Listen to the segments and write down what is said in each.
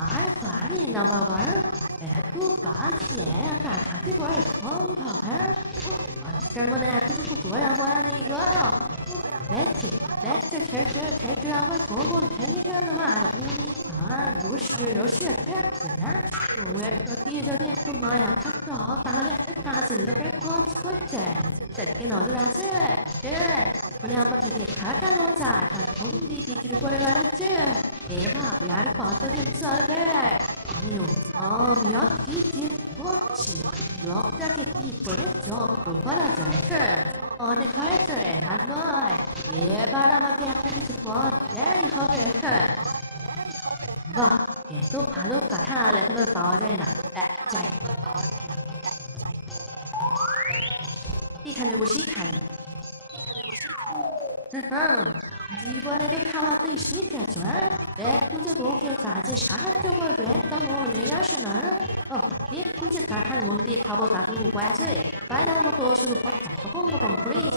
আর পারি না বাবা, এত কাজ একা হাতে করে সম্ভব? হ্যাঁ, আজকাল মানে এতটুকু দয়া মায়া নেই গো। দেখছে দেখছে খেতে খেতে আমার গোবর ভেঙে গেল, আর উনি আর রসিয়ে রসিয়ে দেখছে না। ওর প্রতি যদি একটু মায়া থাকতো তাহলে একটা কাজের লোকের কাজ করছে। সেদিকে নজর আছে কে? মানে আমাকে দিয়ে খাটানো যায় তার বন্দি বিক্রি করে বেড়াচ্ছে। এভাবে আর কতদিন চলবে? আমিও আমিও কি ঠিক করছি, লোকটাকে কি করে জব্দ করা যায়? হ্যাঁ, অনেক হয়েছে আর নয়, এবার আমাকে একটা কিছু করতেই হবে। হ্যাঁ, বাহ, এত ভালো কাঁঠাল এখন আর পাওয়া যায় না। যাই, এখানে বসেই খাই। হ্যাঁ, জীবনে তো খাওয়াতেই শিখেছ। হ্যাঁ, একটু যে বউকে কাজে সাহায্য করবে তা মনে আসে না। ও, একটু যে কাঁঠাল মন দিয়ে খাবো তা কোনো উপায় আছে? বাইরের মতো শুধু কখন কখন করেই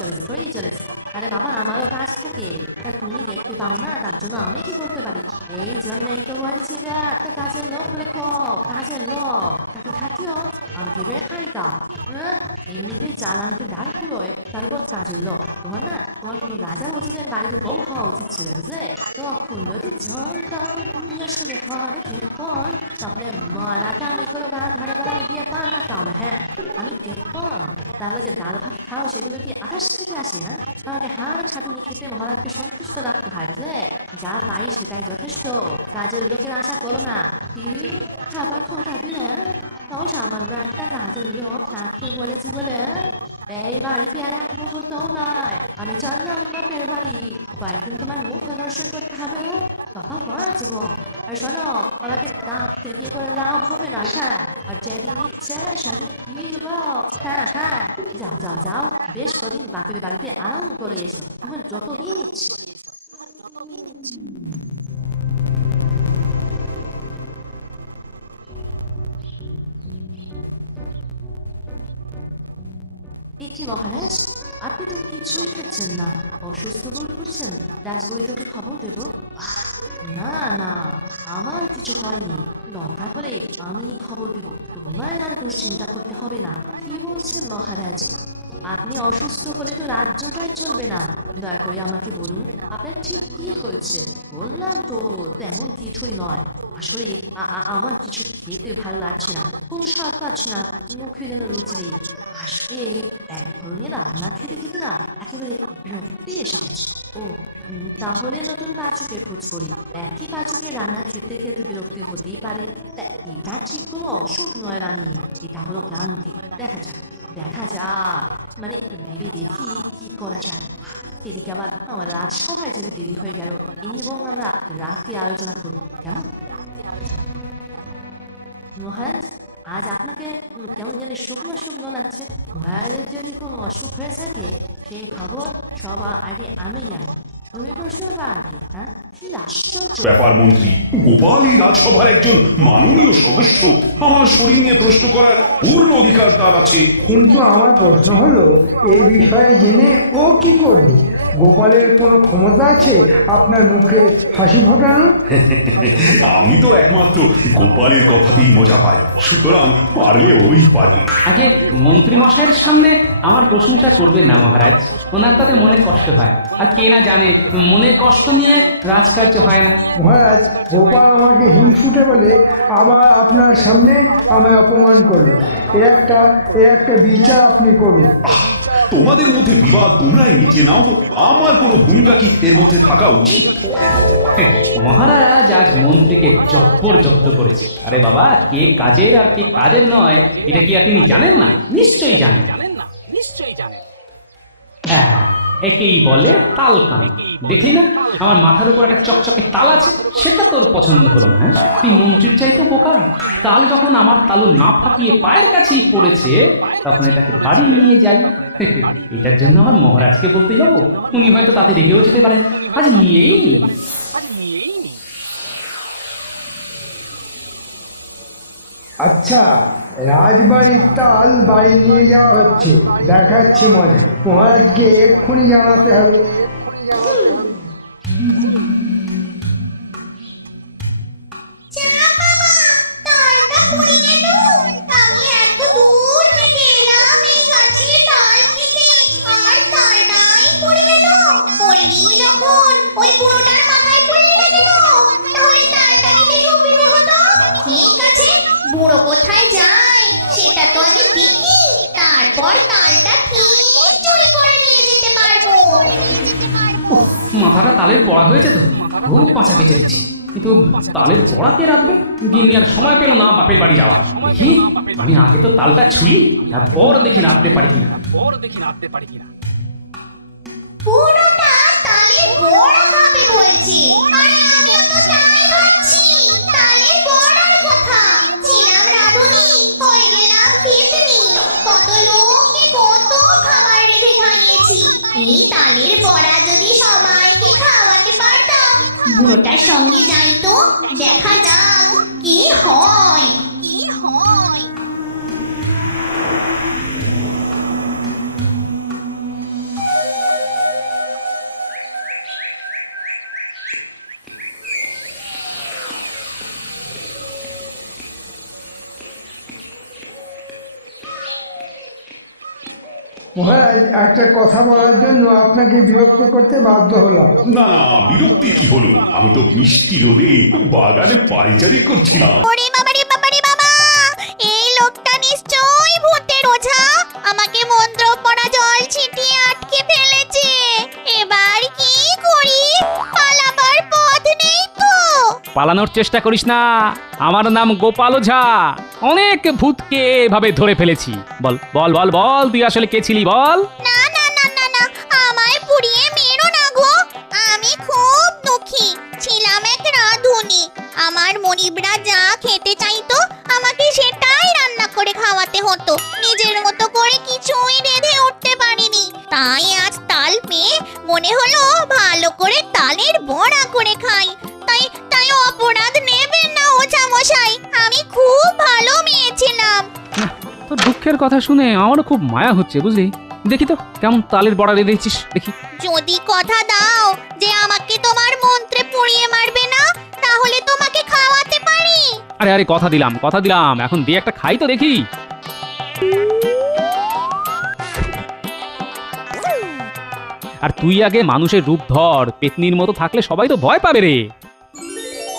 চলেছে। আরে বাবা, আমারও কাজ থাকে, তা তুমি দেখতে পাও না, তার জন্য আমি কি করতে পারি? এই জন্যই তো বলছি যে একটা কাজের লোক লেখো, কাজের লোক তাকে থাকিও, আমাকে রেখাই দাও। হ্যাঁ, এমনিতেই চালানকে ডাল পুরোয়, তারপর কাজের লোক। তোমার কোনো রাজা উচিতের বাড়িতে বউ হওয়া উচিত ছিল, বুঝলে? তখন যদি জানতাম তুমি আসলে ঘরে দেখতাম, তাহলে মারাটা আমি করে ঘরে আমি বিয়ে পাল্টাতাম। হ্যাঁ, আমি দেখতাম তাহলে যে ডাল ভাত খাও সেগুলো কি আকাশ থেকে আসে? হ্যাঁ, আমাকে হাড় ছাটুনি খেতে মহারাজকে সন্তুষ্ট রাখতে হয়, বুঝলে? যা পাই সেটাই যথেষ্ট, কাজের লোকের আশা করো না। কি খাবার খোটা দিলে? তাও সামান্য একটা কাজের লোক থাকতে বলেছি বলে এই বাড়িতে আর এক মুহূর্তও নয়। আমি জানলাম বাপের বাড়ি, কয়েকদিন তোমার মুখ দর্শন করতে হবে। বাবা বাঁচবো। আর শোনো, আমাকে ডাকতে গিয়ে করে লাভ হবে না। হ্যাঁ, আর যেদিন ইচ্ছে সেদিন ফিরব। হ্যাঁ, যাও, বেশ কদিন বাপের বাড়িতে আরাম করে এসো, আমার যতদিন ইচ্ছে। এ কি মহারাজ, আপনি তো কিছুই খাচ্ছেন না, অসুস্থ বোধ করছেন? রাজবৈদ্যকে খবর দেব? না না, আমার কিছু হয়নি, দরকার হলে আমি খবর দেব, তোমার আর দুশ্চিন্তা করতে হবে না। কি বলছেন মহারাজ? আপনি অসুস্থ হলে তো রাজ্যটাই চলবে না। দয়া করে আমাকে বলুন, আপনার ঠিক কি হয়েছে? বললাম তো তেমন কিছুই নয়, আসলে আমার কিছু খেতে ভালো লাগছে না, কোনো স্বাদ পাচ্ছি না, মুখে যেন রুচি নেই। আসলে এক ধরনের রান্না খেতে খেতে না একেবারে বিরক্তি এসে গেছে। ও, তাহলে নতুন পাচকের খোঁজ করি। একই পাচকের রান্না খেতে খেতে বিরক্তি হতেই পারে। তা এটা ঠিক কোনো অসুখ নয় রানী, এটা হলো ক্লান্তি। দেখা যাক, মানে ভেবে দেখি কি করা যায়। এদিকে আমার রাজসভায় যেতে দেরি হয়ে গেল, এবং আমরা রাতে আলোচনা করবো, কেমন? মহারাজ, আজ আপনাকে কেমন জানি শুকনো শুকনো লাগছে। মহারাজের যদি কোনো অসুখ হয়ে থাকে সেই খবর সবার আগে আমি জানি। তুমি প্রশ্ন পারবে? হ্যাঁ, কি আশ্চর্য ব্যাপার মন্ত্রী, গোপাল এই রাজসভার একজন মাননীয় সদস্য, আমার শরীর নিয়ে প্রশ্ন করার পূর্ণ অধিকার তার আছে। কিন্তু আমার প্রশ্ন হলো, এই বিষয়ে জেনে ও কি করবে? গোপালের কোনো ক্ষমতা আছে আপনার মুখে হাসি ফোটানো? আমি তো একমাত্র গোপালের কথাতেই মজা পাই, সুতরাং পারলে ওই পারে। আগে মন্ত্রী মশাইয়ের সামনে আমার প্রশংসা করবেন না মহারাজ, ওনার তাতে মনে কষ্ট হয়। আর কে না জানে মনে কষ্ট নিয়ে রাজকার্য হয় না। মহারাজ, গোপাল আমাকে হিংসুটে বলে আবার আপনার সামনে আমায় অপমান করলো। এর একটা বিচার আপনি করুন। তোমাদের মধ্যে বিবাদ তোমরাই মিটিয়ে নাও তো, আমার কোনো ভূমিকা কি এর মধ্যে থাকা উচিত? মহারাজ আজ মন্ত্রীকে জব্দ করেছে। আরে বাবা, কে কাজের আর কে কাজের নয়, এটা কি আপনি জানেন না? নিশ্চয়ই জানেন। হ্যাঁ, একেই বলে তাল কানে। দেখলি না, আমার মাথার উপর একটা চকচকে তাল আছে, সেটা তোর পছন্দ হলো না? তুই মন্ত্রীর চাইতো বোকা। তাল যখন আমার তালু না ফাটিয়ে পায়ের কাছেই পড়েছে, তখন এটাকে বাড়ি নিয়ে যাই। এটার জন্য আমার মহারাজকে বলতে যাবো? উনি হয়তো তাতে রেগেও যেতে পারেন। আজ নিয়েই নি। আচ্ছা, রাজবাড়ির তাল বাড়ি নিয়ে যাওয়া হচ্ছে, দেখাচ্ছে মজা। মহারাজকে এক্ষুনি জানাতে হবে। চাপা বুড়ো কোথায় যায় সেটা তো আগে দেখি, তারপর তালটা ঠিক চুরি করে নিয়ে যেতে পারবো। উফ, মাথাটা তালের বড়া হয়েছে তো, খুব পাঁচা বেঁচে দিচ্ছে। কিন্তু তালের বড়া কে রাখবে? গিন্নি আর সময় পেল না বাপের বাড়ি যাওয়া। দেখি আমি আগে তো তালটা ছুলি, তারপর দেখি রাখতে পারি কিনা। পুরোটা তালের বড়া খাবে বলছে, আরে আমিও তো তাই ভাবছি। তালের বড়ার কথা, ছিলাম রাঁধুনি হয়ে গেলাম পেতনি, কত লোককে কত খাবার রেঁধে খাইয়েছি। এই তালের বড়া যদি সবাইকে খাওয়াতে পারতাম, বুড়োটার সঙ্গে যাই তো, দেখা যাক কি হয়। মহারাজ, একটা কথা বলার জন্য আপনাকে বিরক্ত করতে বাধ্য হলাম। না না, বিরক্তি কি হলো? আমি তো বৃষ্টি রোদে বাগানে পায়চারি করছিলাম। ওরে বাবা রে বাবা রে বাবা, এই লোকটা নিশ্চয়ই ভূতের ওঝা, আমাকে মন্ত্র পড়া জল ছিটিয়ে আটকে ফেলেছে। এবার কি করি? পালাবার পথ নেই তো। পালানোর চেষ্টা করিস না, আমার নাম গোপাল ওঝা। অনেক ভূতকে এভাবে ধরে ফেলেছি। বল বল বল বল, তুই আসলে কে ছিলি বল? না না না না না, আমায় পুড়িয়ে মেরো না গো। আমি খুব দুঃখী, ছিলাম এক রাঁধুনি। আমার মনিবরা যা খেতে চাইতো আমাকে সেটাই রান্না করে খাওয়াতে হতো। নিজের মতো করে কিছুই রেঁধে উঠতে পারিনি, তাই আজ তাল পেয়ে মনে হলো ভালো করে তালের বড়া করে খাই। তাই তাই অপরাধ নেবেন না ওঝা মশাই, আমি খুব ভালো মেয়ে ছিলাম। তোর দুঃখের কথা শুনে আমারও খুব মায়া হচ্ছে, বুঝলি? দেখি তো কেমন তালের বড়া রেঁধেছিস, দেখি। যদি কথা দাও যে আমাকে তোমার মন্ত্রে পুড়িয়ে মারবে না, তাহলে তোমাকে খাওয়াতে পারি। আরে আরে, কথা দিলাম কথা দিলাম, এখন দিয়ে একটা খাই তো দেখি। আর তুই আগে মানুষের রূপ ধর, পেতনির মতো থাকলে সবাই তো ভয় পাবে রে।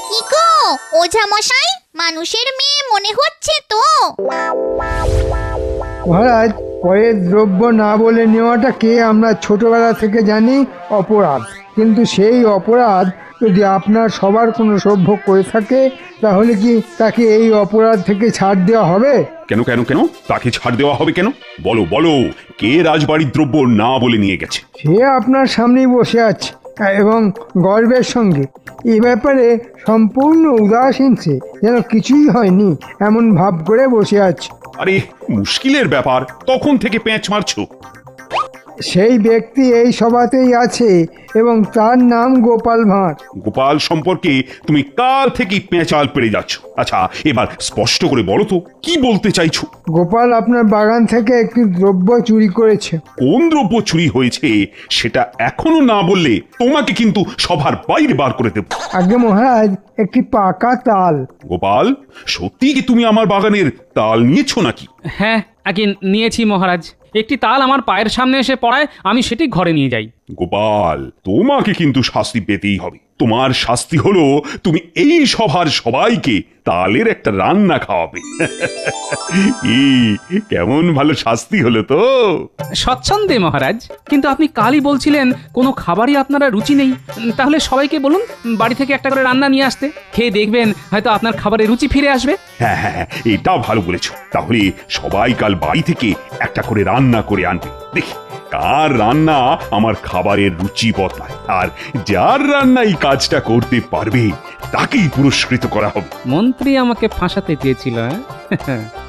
কি গো ওঝা মশাই, মানুষের মেয়ে মনে হচ্ছে তো? মহারাজ, পরের দ্রব্য না বলে নেওয়াটাকে আমরা ছোটবেলা থেকে জানি অপরাধ। কিন্তু সেই অপরাধ যদি আপনার সবার কোনো সভ্য করে থাকে, তাহলে কি তাকে এই অপরাধ থেকে ছাড় দেওয়া হবে? কেন কেন কেন তাকে ছাড় দেওয়া হবে কেন? বলো বলো, কে রাজবাড়ির দ্রব্য না বলে নিয়ে গেছে? সে আপনার সামনেই বসে আছে এবং গর্বের সঙ্গে এই ব্যাপারে সম্পূর্ণ উদাসীন, সে যেন কিছুই হয়নি এমন ভাব করে বসে আছে। আরে মুশকিলের ব্যাপার, তখন থেকে প্যাঁচ মারছো। সেই ব্যক্তি এই সভাতেই আছে এবং তার নাম গোপাল ভাঁড়। গোপাল সম্পর্কে তুমি কাল থেকেই পেঁচাল পেরে যাচ্ছ। আচ্ছা, এবার স্পষ্ট করে বলো তো, কি বলতে চাইছো? গোপাল আপনার বাগান থেকে একটি দ্রব্য চুরি করেছে। কোন দ্রব্য চুরি হয়েছে সেটা এখনো না বললে তোমাকে কিন্তু সভার বাইরে বার করে দেব। আগে মহারাজ, একটি পাকা তাল। গোপাল, সত্যি কি তুমি আমার বাগানের তাল নিয়েছো নাকি? হ্যাঁ আগে নিয়েছি মহারাজ। একটি তাল আমার পায়ের সামনে এসে পড়ায়, আমি সেটি ঘরে নিয়ে যাই। গোপাল, তোমাকে কিন্তু শাস্তি পেতেই হবে। তোমার শাস্তি হলো তুমি এই সভার সবাইকে তালের একটা রান্না খাওয়াবে। কেমন ভালো শাস্তি হলো তো? স্বচ্ছন্দে মহারাজ, কিন্তু আপনি কালই বলছিলেন কোনো খাবারই আপনারা রুচি নেই। তাহলে সবাইকে বলুন বাড়ি থেকে একটা করে রান্না নিয়ে আসতে, খেয়ে দেখবেন হয়তো আপনার খাবারে রুচি ফিরে আসবে। হ্যাঁ হ্যাঁ, এটাও ভালো বলেছো। তাহলে সবাই কাল বাড়ি থেকে একটা করে রান্না করে আনবে, দেখি কার রান্না আমার খাবারের রুচি বদলায়। আর যার রান্না এই কাজটা করতে পারবে তাকেই পুরস্কৃত করা হবে। মন্ত্রী আমাকে ফাঁসাতে চেয়েছিল,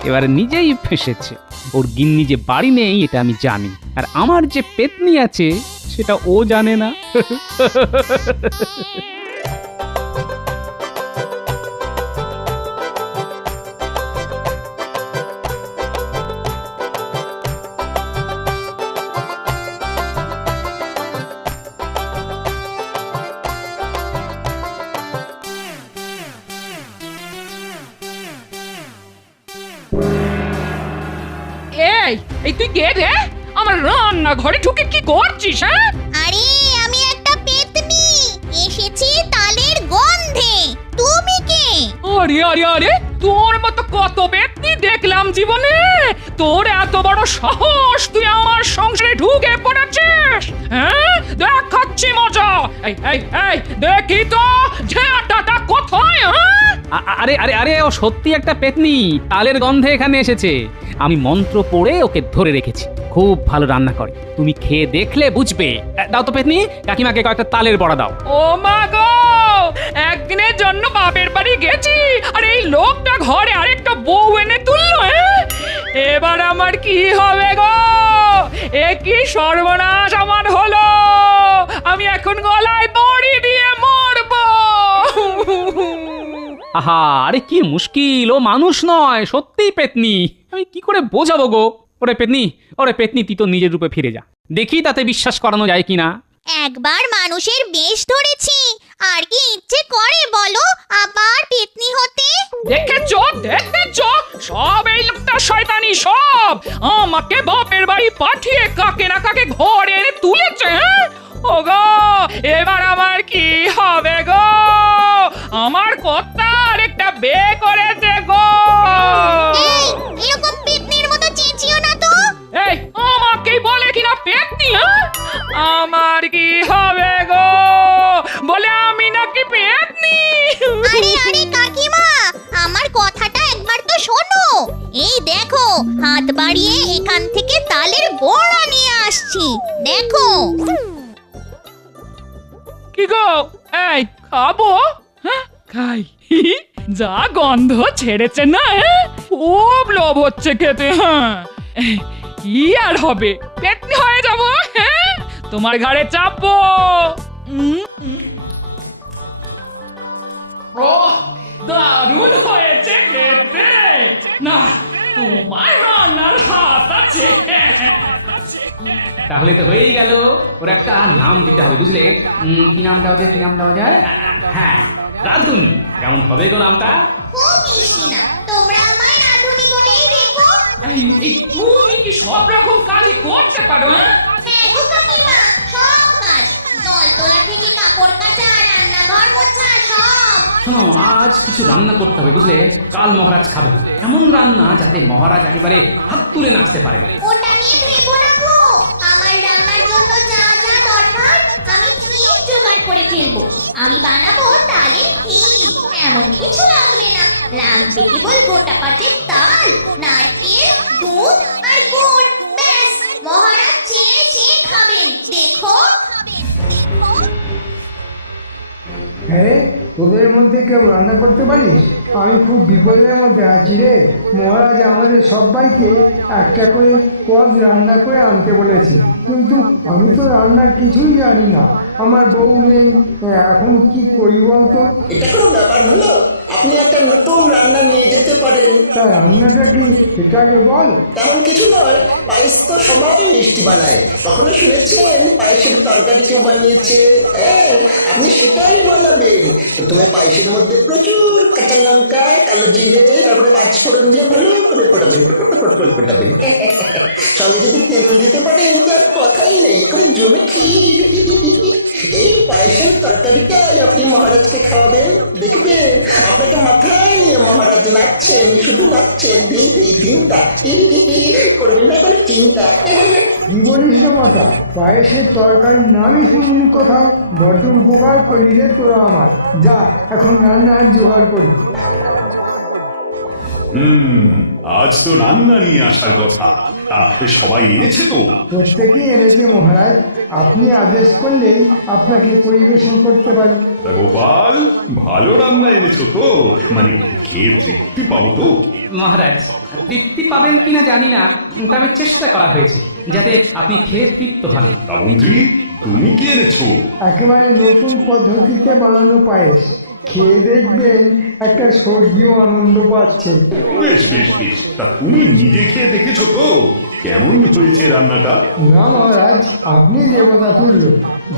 এবারে নিজেই ফেঁসেছে। ওর গিন্নি যে বাড়ি নেই এটা আমি জানি, আর আমার যে পেতনি আছে সেটা ও জানে না। এই তুই কে রে? আমার রান্না ঘরে ঢুকে কি করছিস? হ্যাঁ, আরে আমি একটা পেতনি, এসেছি তালের গন্ধে। তুমি কে? ও আরে আরে আরে তোর মতো কত ব্যক্তি দেখলাম জীবনে, তোর এত বড় সাহস, তুই আমার সংসারে ঢুকে পড়েছিস? হ্যাঁ, দেখাচ্ছি মজা। এই এই এই দেখি তো ঝাঁটাটা কোথায়? হ্যাঁ, আরে আরে আরে ও সত্যি একটা পেতনি, তালের গন্ধে এখানে এসেছে। আমি মন্ত্র পড়ে ওকে ধরে রেখেছি, খুব ভালো রান্না করে, তুমি খেয়ে দেখলে বুঝবে। দাও তো পেতনি, কাকিমাকে কয়েকটা তালের বড়া দাও। ও মা গো, একদিনের জন্য বাপের বাড়ি গেছি আর এই লোকটা ঘরে আরেকটা বউ এনে তুললো। এবার আমার কি হবে গো? এ কি সর্বনাশ আমার হলো! আমি এখন গলায় দড়ি দিয়ে মরবো। আহা, আরে কি মুশকিল, ও মানুষ নয়, সত্যিই পেতনি। আমি কি করে বোঝাবো গো? ওরে পেতনি, তুই তো নিজের রূপে ফিরে যা, দেখি তাতে বিশ্বাস করানো যায় কিনা। একবার মানুষের বেশ ধরেছি, আর কি ইচ্ছে করে বলো আবার পেতনি হতে? দেখেছো, সব এই লোকটা শয়তানি, সব আমাকে বাপের বাড়ি পাঠিয়ে কাকে না কাকে ঘরে এনে তুলেছে। ও গো, এবার আমার কি হবে গো? আমার কর্তা আরেকটা বিয়ে করেছে গো। এই, এরকম পেতনির মতো চেঁচিও না তো। এই আমাকেই বলে কিনা পেতনি? আমার কি হবে গো? বলে আমি নাকি পেতনি? আরে আরে কাকিমা, আমার কথাটা একবার তো শোনো। এই দেখো, হাত বাড়িয়ে এখান থেকে তালের বড়া নিয়ে আসছি, দেখো। কি গো, এই খাবো? হ্যাঁ, খাই। যা গন্ধ ছেড়েছে না, খুব লোভ হচ্ছে খেতে। হ্যাঁ, কি আর হবে, পেতনি হয়ে যাবো। হ্যাঁ, তোমার ঘাড়ে চাপবো। দারুণ হয়েছে খেতে। না, তোমার রান্নার হাত আছে। তাহলে তো হয়েই গেল, ওর একটা নাম দিতে হবে, বুঝলে? কি নাম দেওয়া যায়? হ্যাঁ, রাধুনি। কেমন হবে গো নামটা? খুব মিষ্টি না, তোমরা আমায় রাধুনি বলেই দেখো। এই তুমি কি সব রকম কাজই করতে পারো? হ্যাঁ গো কাকিমা, সব কাজ, জল তোলা থেকে কাপড় কাচা, রান্নাঘর মোছা, সব। শোনো, আজ কিছু রান্না করতে হবে, বুঝলে? কাল মহারাজ খাবেন, এমন রান্না যাতে মহারাজ একেবারে হাত তুলে নাচতে পারে। ওটা নিয়ে ভেবো না গো, আমার রান্নার জন্য যা যা দরকার আমি ঠিক জোগাড় করে ফেলবো। আমি বানাবো তালের ক্ষীর, এমন কিছু লাগবে না, লাগবে কেবল গোটা পাঁচের তাল, নারকেল, দুধ আর গুড়, ব্যাস। মহারাজ চেয়ে চেয়ে খাবেন, দেখো। হ্যাঁ, তোদের মধ্যে কেউ রান্না করতে পারিস? আমি খুব বিপদের মধ্যে আছি রে। মহারাজ আমাদের সবাইকে একটা করে পদ রান্না করে আনতে বলেছে, কিন্তু আমি তো রান্নার কিছুই জানি না, আমার বউ নেই, এখন কি করি বলতো? এটা কোনো ব্যাপার হলো? আপনি একটা নতুন রান্না নিয়ে যেতে পারেন। তা রান্নাটা কি সেটাকে বল। তেমন কিছু নয়, পায়েস তো সবাই মিষ্টি বানায়, কখনো শুনেছেন পায়েসের তরকারি কেউ বানিয়েছে? হ্যাঁ, আপনি সেটাই বানাবেন। প্রথমে পায়েসের মধ্যে প্রচুর কাঁচা লঙ্কা, কালো জিরে, তারপরে পাঁচফোড়ন দিয়ে ভালো করে ফোটাবেন, ফোটাবেন। সঙ্গে যদি তেল দিতে পারেন তার কথাই নেই, এখানে জমে ক্ষীর। এই পায়েসের তরকারিটা আপনি মহারাজকে খাওয়াবেন, দেখবেন আপনাকে মাথায় নিয়ে মহারাজ নাচছেন, শুধু নাচছেন, চিন্তা করবেন না কোনো চিন্তা। কি বলিস রে মাতা, পায়েসের তরকারির নামই শুনিনি কোথাও। বড্ড উপকার করলি রে তোরা আমার। যা, এখন রান্নার জোগাড় করি। আজ তো রান্না নিয়ে আসার কথা, তা সবাই এনেছে তো? প্রত্যেকেই এনেছে মহারাজ, আপনি আদেশ করলেই আপনাকে পরিবেশন করতে পারি। তা গোপাল, ভালো রান্না এনেছো তো? মানে খেয়ে তৃপ্তি পাবো তো? মহারাজ, তৃপ্তি পাবেন কিনা জানি না, তবে চেষ্টা করা হয়েছে যাতে আপনি খেয়ে তৃপ্ত হন। তা মন্ত্রী, তুমি কি এনেছো? একেবারে নতুন পদ্ধতিতে বানানো পায়েস, খেয়ে দেখবেন একটা স্বর্গীয় আনন্দ পাচ্ছে। বেশ বেশ বেশ, তা তুমি নিজে খেয়ে দেখেছো তো? কেমন হয়েছে রান্নাটা? না মহারাজ, আপনি দেবতা তুল্য,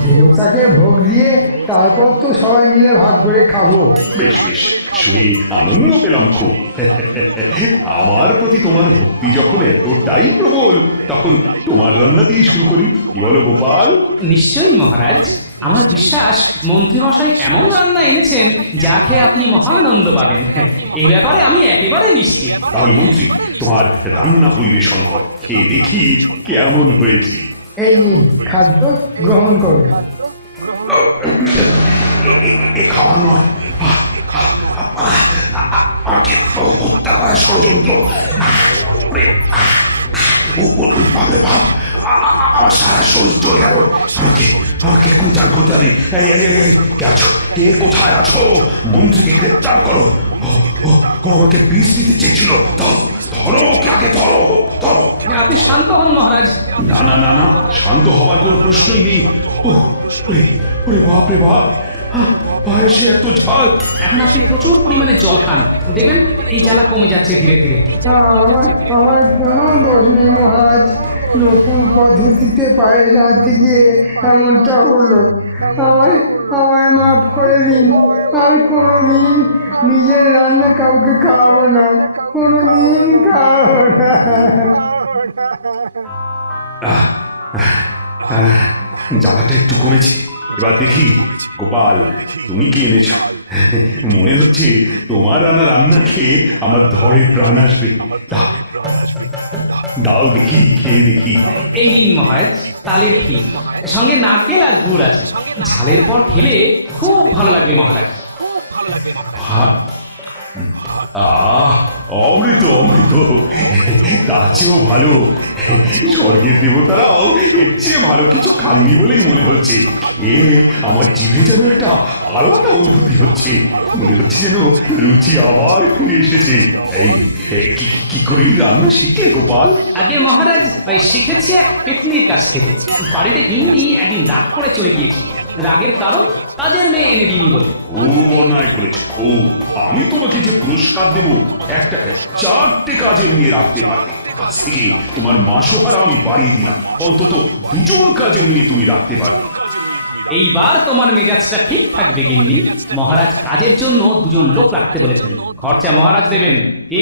দেবতাকে ভোগ দিয়ে তারপর তো সবাই মিলে ভাগ করে খাবো। বেশ বেশ, শুনে আনন্দ পেলাম খুব। আমার প্রতি তোমার ভক্তি যখন এতটাই প্রবল, তখন তোমার রান্না দিয়ে শুরু করি, কি বলো গোপাল? নিশ্চয়ই মহারাজ, আমার বিশ্বাস মন্ত্রীমশাই এমন রান্না এনেছেন যা খেয়ে আপনি মহানন্দ পাবেন। এই ব্যাপারে আমি একেবারে নিশ্চিত। তাহলে মন্ত্রী তোমার রান্না পরিবেশন কর, খেয়ে দেখি কেমন হয়েছে। এই নিন খাদ্য গ্রহণ করুন। এ খাবার নয়, আমাকে হত্যা করার ষড়যন্ত্র। বাপরে বাপ, আমার সারা শরীর চলে গেল। আমাকে এক্ষুনি চান করতে হবে। কে আছো? কে কোথায় আছো? মন্ত্রীকে গ্রেপ্তার করো। ও আমাকে বিষ দিতে চেয়েছিল। ধরো ওকে, আগে ধরো। আপনি শান্ত হন মহারাজ। না না না না, শান্ত হওয়ার কোনো প্রশ্নই নেই। ওরে বাপ রে বাপ, পায়েসে এত ঝাল। এখন আপনি প্রচুর পরিমাণে জল খান, দেখবেন এই জ্বালা কমে যাচ্ছে ধীরে ধীরে। আমার কোনো দোষ নেই মহারাজ, নতুন পদ্ধতিতে পায়ে রাখতে গিয়ে এমনটা হলো। আমায় মাফ করে দিন। আর কোনোদিন নিজের রান্না কাউকে খাওয়াবো না, কোনোদিন খাওয়াবো না। জ্বালাটা একটু কমেছে। এবার দেখি গোপাল, তুমি কি এনেছো? মনে হচ্ছে তোমার রান্না খেয়ে আমার ধরে প্রাণ আসবে। দাও দেখি, খেয়ে দেখি। এই নিন মহারাজ, তালের ক্ষীর, সঙ্গে নারকেল আর গুড় আছে। ঝালের পর খেলে খুব ভালো লাগবে মহারাজ। অমৃত অমৃত, তার চেয়েও ভালো। স্বর্গের দেবতারাও এর চেয়ে ভালো কিছু খাননি বলেই মনে হচ্ছে। আমার জিভে যেন একটা আলাদা অনুভূতি হচ্ছে। মনে হচ্ছে যেন রুচি আবার ফিরে এসেছে। কি করে রান্না শিখলে গোপাল? আগে মহারাজ শিখেছি এক পেতনির কাছ থেকে। বাড়িতে গিন্নি একদিন রাগ করে চলে গিয়েছি। রাগের কারণ কাজের মেয়ে এনে দিনি বলে। খুব অন্যায় করেছো। আমি তোমাকে যে পুরস্কার দেব, একটা 4টে কাজের মেয়ে রাখতে পারবে। আজ থেকে তোমার মাসোহারা আমি বাড়িয়ে দিলাম, অন্তত 2জন কাজের মেয়ে তুমি রাখতে পারবে। এইবার তোমার মেজাজটা ঠিক থাকবে গিন্নি। মহারাজ কাজের জন্য 2জন লোক রাখতে বলেছেন, খরচা মহারাজ দেবেন। কি